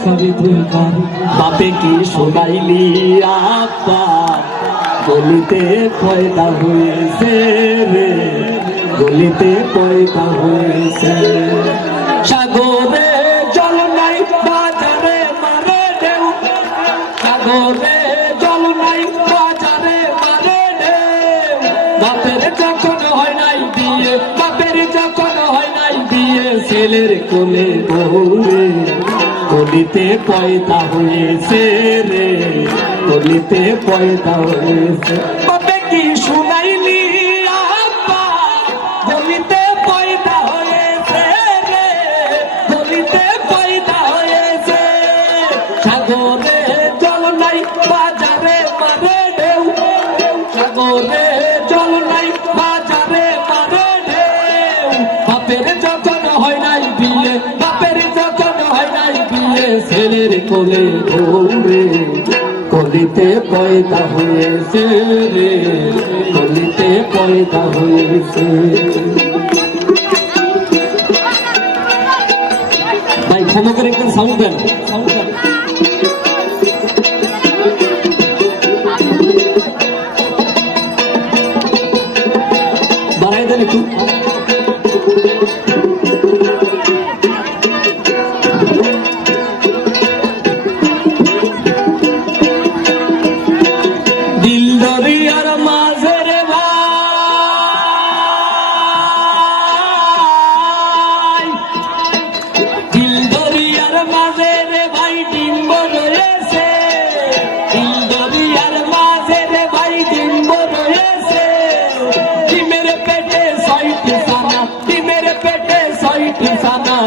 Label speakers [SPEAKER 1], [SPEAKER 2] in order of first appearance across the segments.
[SPEAKER 1] খাবি তুই খান বাপে কি শোনাইলি আপা গলিতে পয়দা হয়েছে রে। গলিতে পয়দা হয়েছে। সাগরে জল নাই, বাজারে মারে সাগরে জল নাই, বাজারে মারে ঢেউ। বাপের যখন হয় নাই বিয়ে, বাপের যখন হয় নাই বিয়ে, ছেলের কোলে বউরে কলিতে পয়দা হয়েছে রে, কলিতে পয়দা হয়েছে। বাপে কি শুনাইলি হয়েছে রে হয়েছে। সাগরে জল নাই, বাজারে মারে ঢেউ, সাগরে ছেলের কোলে দৌড়ে কলিতে পয়দা হয়েছে রে, কলিতে পয়দা হয়েছে। ভাই, ক্ষমা করে একটু সাউন্ড দেন সাউন্ড দেন।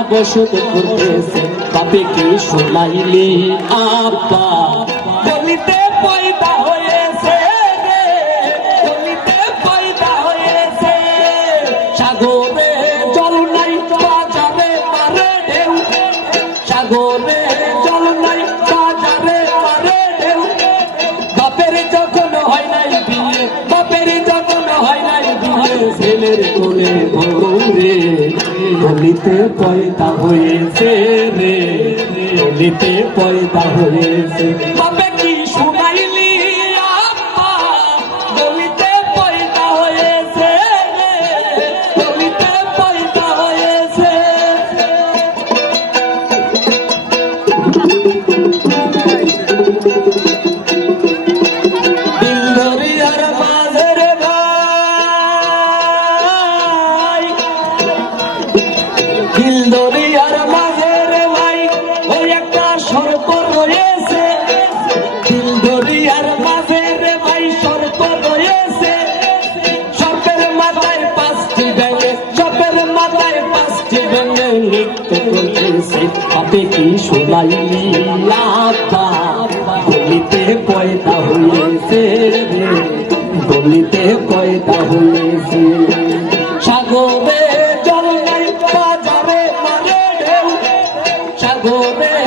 [SPEAKER 1] বসত করতেছে বাপে কি শোনাইলে আপা বলিতে পয়দা হয়েছে বলিতে পয়দা হয়েছে। সাগরে জল নাই, বাজারে পারে সাগরে ছেলের কোলে ভরে গলিতে পয়দা হয়েছে রে গলিতে পয়দা হয়েছে। রয়েছে মাথায় পাঁচটি ব্যাঙে মাথায় পাঁচটি ব্যাঙে নৃত্য করতেছে আপে কি শোনাইলি আপা গলিতে পয়দা হয়েছে রে? ঢেউ। সাগরে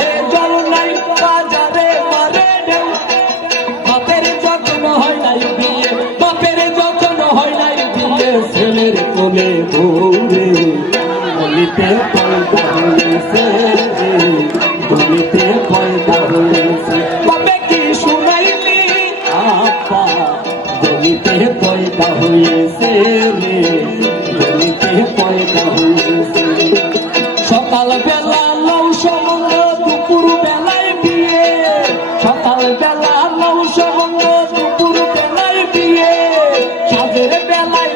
[SPEAKER 1] ছেলের কোলে দৌড়ে গলিতে পয়দা হয়েছে রে, গলিতে পয়দা হয়েছে বাপে কি শুনাইলি? আপা গলিতে পয়দা হয়েছে রে গলিতে পয়দা হয়েছে সকাল বেলা নৌ সমঙ্গ দুপুর বেলায় বিয়ে। সকাল বেলা নৌ সমঙ্গ দুপুর বেলায় বিয়ে। সাজের বেলায়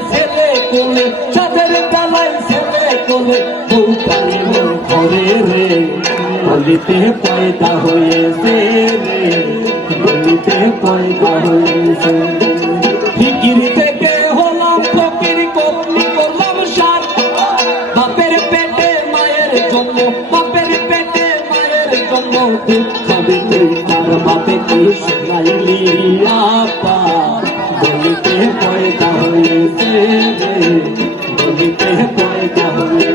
[SPEAKER 1] কোলে সাজের বেলায় ছেলে কোলে বউটানি ঘরে রে। গলিতে পয়দা হয়েছে রে গলিতে পয়দা হয়েছে ফিকির থেকে হলাম ফকির কপনি করলাম সাত বাপের পেটে মায়ের জন্ম, বাপের পেটে মায়ের জন্ম, দুঃখ তার বাপে কি শোনাইলি আপা। বলিতে কয় কাহলে সে ভজিতে কয় কাহলে